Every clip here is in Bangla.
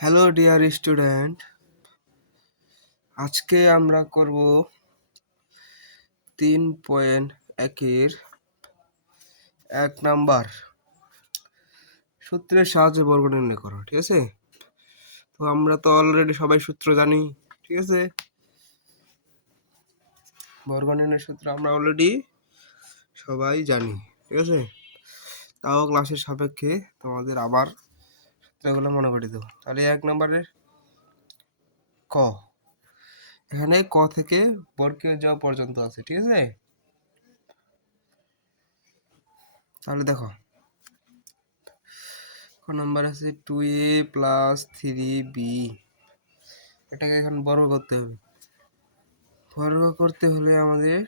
হ্যালো ডিয়ার স্টুডেন্ট, আজকে আমরা করব 3.1-এর 1 নাম্বার সূত্রের সাহায্যে বর্গ নির্ণয় করো। ঠিক আছে? তো আমরা তো অলরেডি সবাই সূত্র জানি। ঠিক আছে, বর্গ নির্ণয়ের সূত্র আমরা অলরেডি সবাই জানি। ঠিক আছে, তাও ক্লাসের সাপেক্ষে তোমাদের আবার সূত্রগুলো মনে করে দেবো। তাহলে 1 নাম্বারের ক, এখানে ক থেকে বর্গীয় জ পর্যন্ত আছে। ঠিক আছে, তাহলে দেখো নাম্বার আছে 2a + 3b। এটাকে এখন বর্গ করতে হবে। বর্গ করতে হলে আমাদের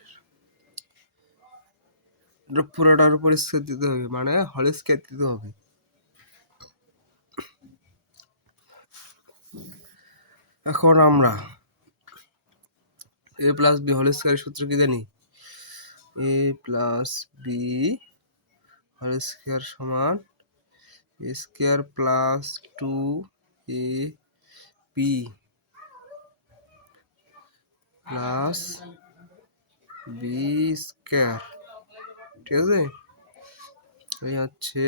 পুরোটার উপর স্কয়ার দিতে হবে, মানে হল স্কয়ার দিতে হবে। এখন আমরা a + b হোল স্কয়ারের সূত্র কি জানি? a + b হোল স্কয়ার সমান a square + 2ab plus b square. ঠিক আছে, এই হচ্ছে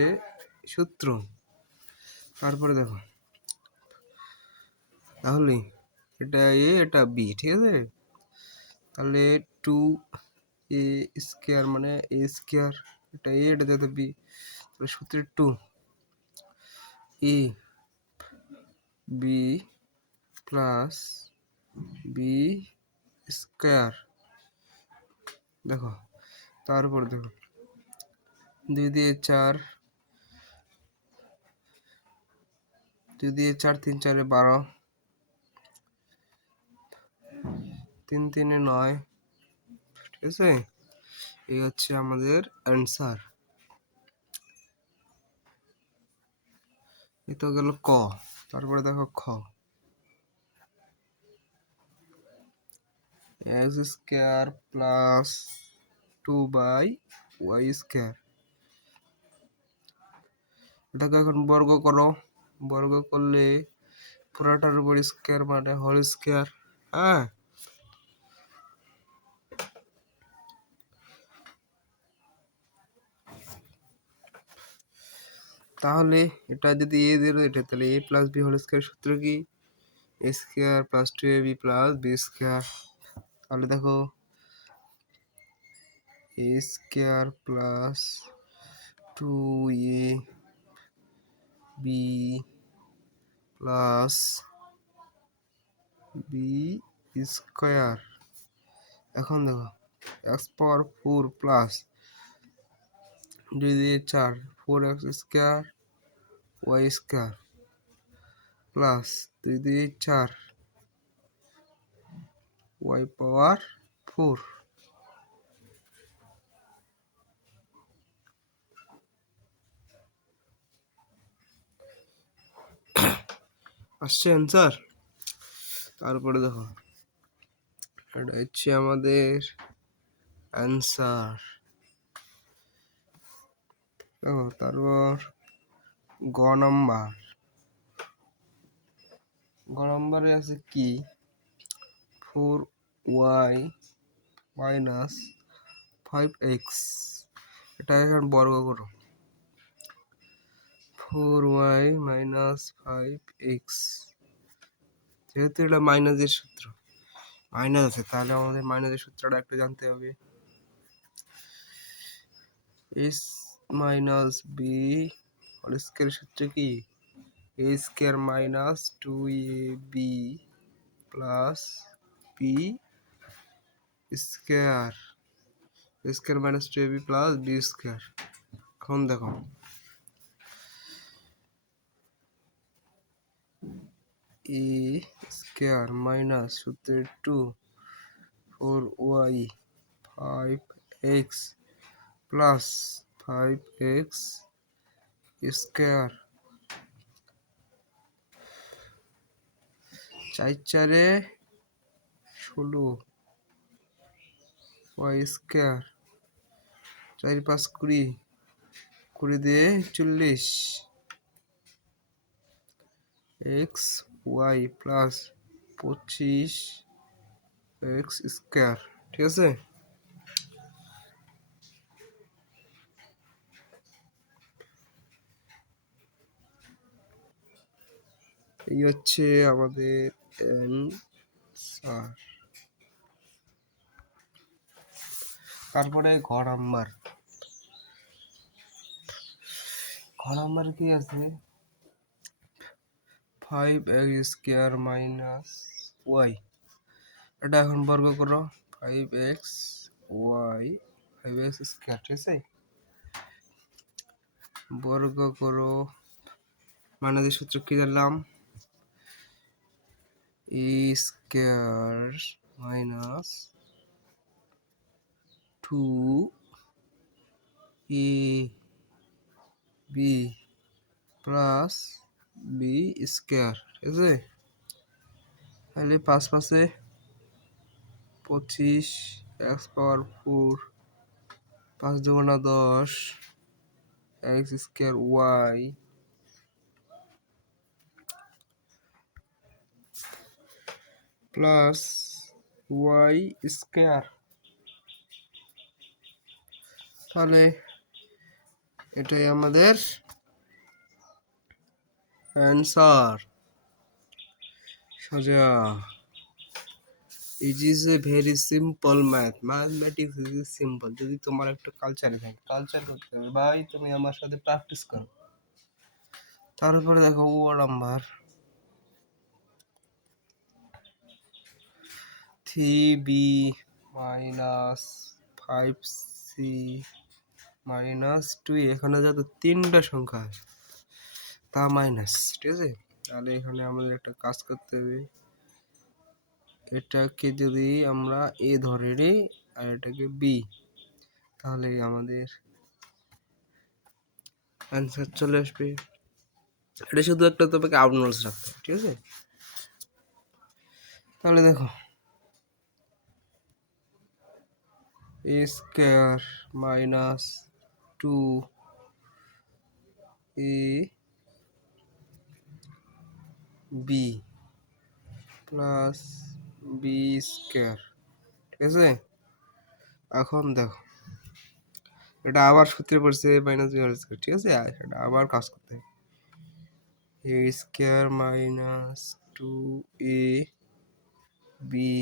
সূত্র। তারপরে দেখো, তাহলে এটা a এটা b। ঠিক আছে, তাহলে 2a স্কয়ার মানে a স্কয়ার, এটা a এটা যাতে b, তাহলে সূত্রে 2a b plus b square. দেখো, তারপর দেখো 2 দিয়ে 4, 2 দিয়ে 4, 3 4 12, 3 3 9। ঠিক আছে, এই হচ্ছে আমাদের অ্যান্সার। এই তো গেল ক। তারপরে দেখো খ, x square plus 2/y square. এটাকে এখন বর্গ করো। বর্গ করলে পুরাটার উপর স্কয়ার মানে হোল স্কয়ার। হ্যাঁ, তাহলে এটা যদি a দিল, এটা তাহলে a + b হোল স্কয়ার সূত্র কি? a square plus 2ab plus b square. তাহলে দেখো a square plus 2ab plus b square. এখন দেখো x পাওয়ার 4 প্লাস 2 দিয়ে 4, 4x square y square plus 2 দিয়ে 4 y পাওয়ার 4। আসছে অ্যান্সার। তারপরে দেখো, এটা হচ্ছে আমাদের অ্যান্সার। দেখো তারপর গ নাম্বার। গ নাম্বারে আছে কি? 4y minus 5x। এটা এখন বর্গ করো। 4y মাইনাস 5x, যেহেতু এটা মাইনাসের সূত্র, মাইনাস আছে, তাহলে আমাদের মাইনাসের সূত্রটা একটু জানতে হবে। s মাইনাস b হোল স্কয়ারের সূত্র কি? a square minus 2ab plus b square. a square minus 2ab plus b square. এখন দেখো a স্কয়ার মাইনাস সূত্রের 2, 4y 5x plus 5x square. 4 4 16 y square, 4 5 20, 20 দিয়ে 40, X Y plus 25 X square, ঠিক আছে। এই হচ্ছে আমাদের অ্যান্সার। তারপরে ঘ নাম্বার কি আছে, 5x স্কোয়ার মাইনাস ওয়াই, এটা এখন বর্গ করো, 5x ওয়াই 5x স্কোয়ার, ঠিক আছে, বর্গ করো, মাইনাসের সূত্র কি জানলাম, এ square minus 2 A B plus B square, ঠিক আছে। তাহলে 5 5 25 এক্স পাওয়ার 4, 5 দুগুণা 10 X square Y plus Y square. তাহলে এটাই আমাদের অ্যান্সার। সোজা, it is a very simple mathematics is simple. যদি তোমার একটা কালচারে থাকে, কালচার করতে হবে ভাই, তুমি আমার সাথে প্র্যাকটিস করো। তারপরে দেখো ও number, 3b minus 5c minus 2, এখানে যত তিনটা সংখ্যা আছে তা মাইনাস, ঠিক আছে। তাহলে এখানে আমাদের একটা কাজ করতে হবে, এটাকে যদি আমরা এ ধরে নিই আর এটাকে বি, তাহলে আমাদের অ্যান্সার চলে আসবে। এটা শুধু একটা তোমাকে আউট নোটস রাখতে হবে, ঠিক আছে। তাহলে দেখো, এ square minus 2 A B plus B square, ঠিক আছে। এখন দেখো, এটা আবার সূত্রে পড়ছে মাইনাস বি হোল স্কোয়ার, ঠিক আছে। এটা আবার কাজ করতে হবে, এ square minus 2 A B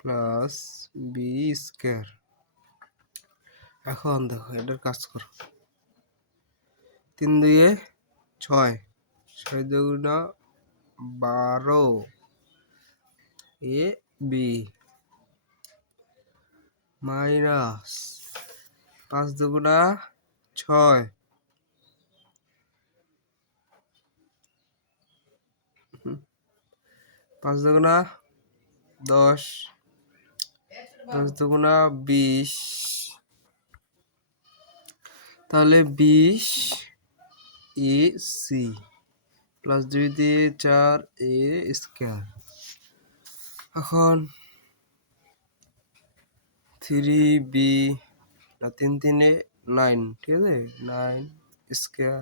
plus B square. এখন দেখো এটার কাজ করো, 3 2 6, 6 দুগুণা 12 এ বি মাইনাস 5 দুগুণা 6, 5 দুগুণা 10, 10 দুগুণা 20, তাহলে 20 এ সি প্লাস 2 দিয়ে 4 এ স্কোয়ার। এখন 3b না 3 3 9, ঠিক আছে, 9 স্কোয়ার,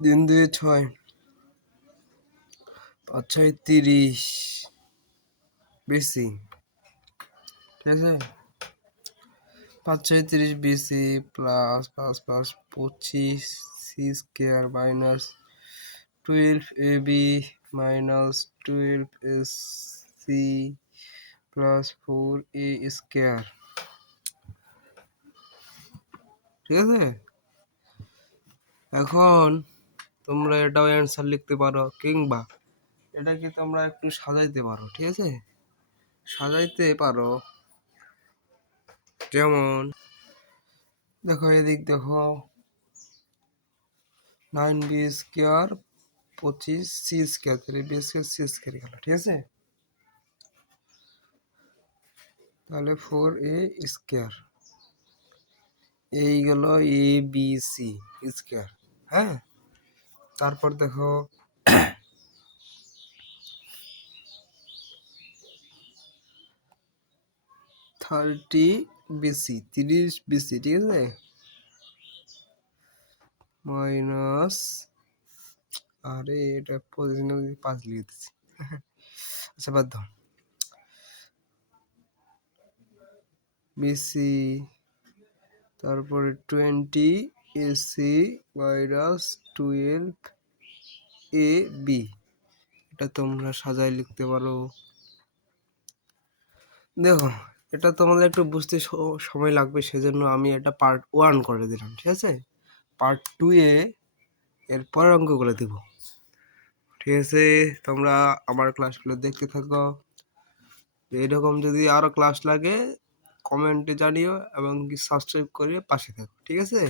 3 2 6, 5 6 30 বেশি, ঠিক আছে, 5 6 30 বেশি plus 5 5 25 c square minus 12 a b minus 12 s c plus 4 a square, ঠিক আছে। এখন তোমরা এটাও অ্যান্সার লিখতে পারো, কিংবা এটাকে তোমরা একটু সাজাইতে পারো, ঠিক আছে, সাজাইতে পারো। যেমন দেখো, এদিক দেখো, 9b স্কোয়ার 25 সি স্কোয়ার, তাহলে বি স্কোয়ার সি স্কোয়ার গেল, ঠিক আছে। তাহলে 4a স্কোয়ার, এই গেল এ বি সি স্কোয়ার, হ্যাঁ। তারপর দেখো, 30 বিসি 30 বিসি, ঠিক আছে। মাইনাস, আরে এটা পজিশনাল 5 লিখে দিচ্ছি। আচ্ছা বাদ দাও। বিসি, তারপরে 20 এসি মাইনাস 12 এ বি, এটা তোমরা সাজায় লিখতে পারো। দেখো এটা তোমাদের একটু বুঝতে সময় লাগবে, সেজন্য আমি এটা পার্ট 1 করে দিলাম, ঠিক আছে? পার্ট 2 এ এর পরের অঙ্কগুলো দিব, ঠিক আছে? তোমরা আমার ক্লাসগুলো দেখতে থাকো। এরকম যদি আরো ক্লাস লাগে কমেন্টে জানিও এবং সাবস্ক্রাইব করে পাশে থাকো, ঠিক আছে?